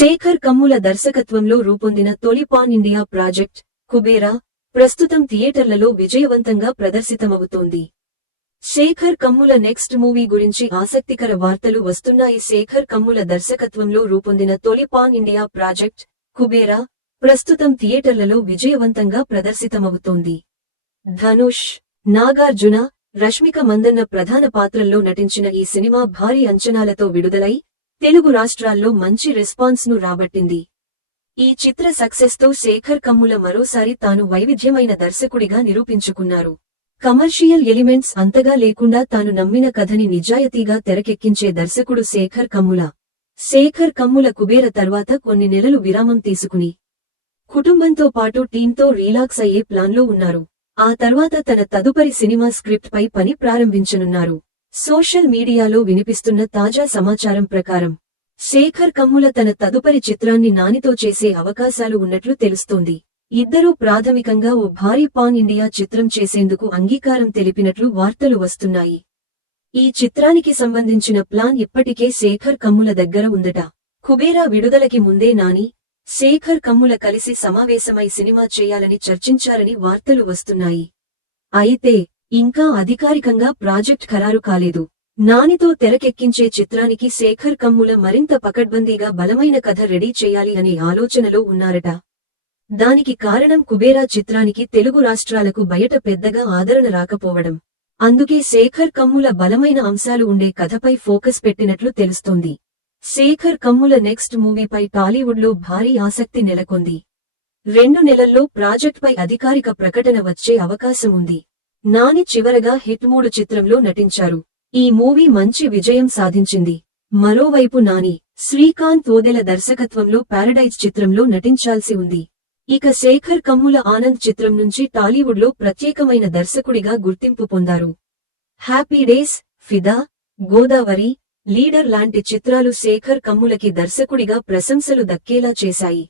శేఖర్ కమ్ముల దర్శకత్వంలో రూపొందిన తొలి పాన్ ఇండియా ప్రాజెక్ట్ కుబేరా ప్రస్తుతం థియేటర్లలో విజయవంతంగా ప్రదర్శితమవుతోంది. శేఖర్ కమ్ముల నెక్స్ట్ మూవీ గురించి ఆసక్తికర వార్తలు వస్తున్నాయి. శేఖర్ కమ్ముల దర్శకత్వంలో రూపొందిన తొలి పాన్ ఇండియా ప్రాజెక్ట్ కుబేరా ప్రస్తుతం థియేటర్లలో విజయవంతంగా ప్రదర్శితమవుతోంది. ధనుష్, నాగార్జున, రష్మిక మందన్న ప్రధాన పాత్రల్లో నటించిన ఈ సినిమా భారీ అంచనాలతో విడుదలై తెలుగు రాష్ట్రాల్లో మంచి రెస్పాన్స్ ను రాబట్టింది. ఈ చిత్ర సక్సెస్ తో శేఖర్ కమ్ముల మరోసారి తాను వైవిధ్యమైన దర్శకుడిగా నిరూపించుకున్నారు. కమర్షియల్ ఎలిమెంట్స్ అంతగా లేకుండా తాను నమ్మిన కథని నిజాయితీగా తెరకెక్కించే దర్శకుడు శేఖర్ కమ్ముల. శేఖర్ కమ్ముల కుబేర తర్వాత కొన్ని నెలలు విరామం తీసుకుని కుటుంబంతో పాటు టీంతో రీలాక్స్ అయ్యే ప్లాన్లో ఉన్నారు. ఆ తర్వాత తన తదుపరి సినిమా స్క్రిప్ట్ పై పని ప్రారంభించనున్నారు. సోషల్ మీడియాలో వినిపిస్తున్న తాజా సమాచారం ప్రకారం శేఖర్ కమ్ముల తన తదుపరి చిత్రాన్ని నానితో చేసే అవకాశాలు ఉన్నట్లు తెలుస్తోంది. ఇద్దరూ ప్రాథమికంగా ఓ భారీ పాన్ ఇండియా చిత్రం చేసేందుకు అంగీకారం తెలిపినట్లు వార్తలు వస్తున్నాయి. ఈ చిత్రానికి సంబంధించిన ప్లాన్ ఇప్పటికే శేఖర్ కమ్ముల దగ్గర ఉందట. కుబేరా విడుదలకి ముందే నాని, శేఖర్ కమ్ముల కలిసి సమావేశమై సినిమా చేయాలని చర్చించారని వార్తలు వస్తున్నాయి. అయితే ఇంకా అధికారికంగా ప్రాజెక్ట్ ఖరారు కాలేదు. నానితో తెరకెక్కించే చిత్రానికి శేఖర్ కమ్ముల మరింత పకడ్బందీగా బలమైన కథ రెడీ చేయాలి అనే ఆలోచనలో ఉన్నారట. దానికి కారణం కుబేరా చిత్రానికి తెలుగు రాష్ట్రాలకు బయట పెద్దగా ఆదరణ రాకపోవడం. అందుకే శేఖర్ కమ్ముల బలమైన అంశాలు ఉండే కథపై ఫోకస్ పెట్టినట్లు తెలుస్తోంది. శేఖర్ కమ్ముల నెక్స్ట్ మూవీపై టాలీవుడ్లో భారీ ఆసక్తి నెలకొంది. 2 నెలల్లో ప్రాజెక్ట్పై అధికారిక ప్రకటన వచ్చే అవకాశం ఉంది. నాని చివరగా హిట్ 3 చిత్రంలో నటించారు. ఈ మూవీ మంచి విజయం సాధించింది. మరోవైపు నాని, శ్రీకాంత్ ఓదెల దర్శకత్వంలో పారడైజ్ చిత్రంలో నటించాల్సి ఉంది. ఇక శేఖర్ కమ్ముల ఆనంద్ చిత్రం నుంచి టాలీవుడ్లో ప్రత్యేకమైన దర్శకుడిగా గుర్తింపు పొందారు. హ్యాపీ డేస్, ఫిదా, గోదావరి, లీడర్ లాంటి చిత్రాలు శేఖర్ కమ్ములకి దర్శకుడిగా ప్రశంసలు దక్కేలా చేశాయి.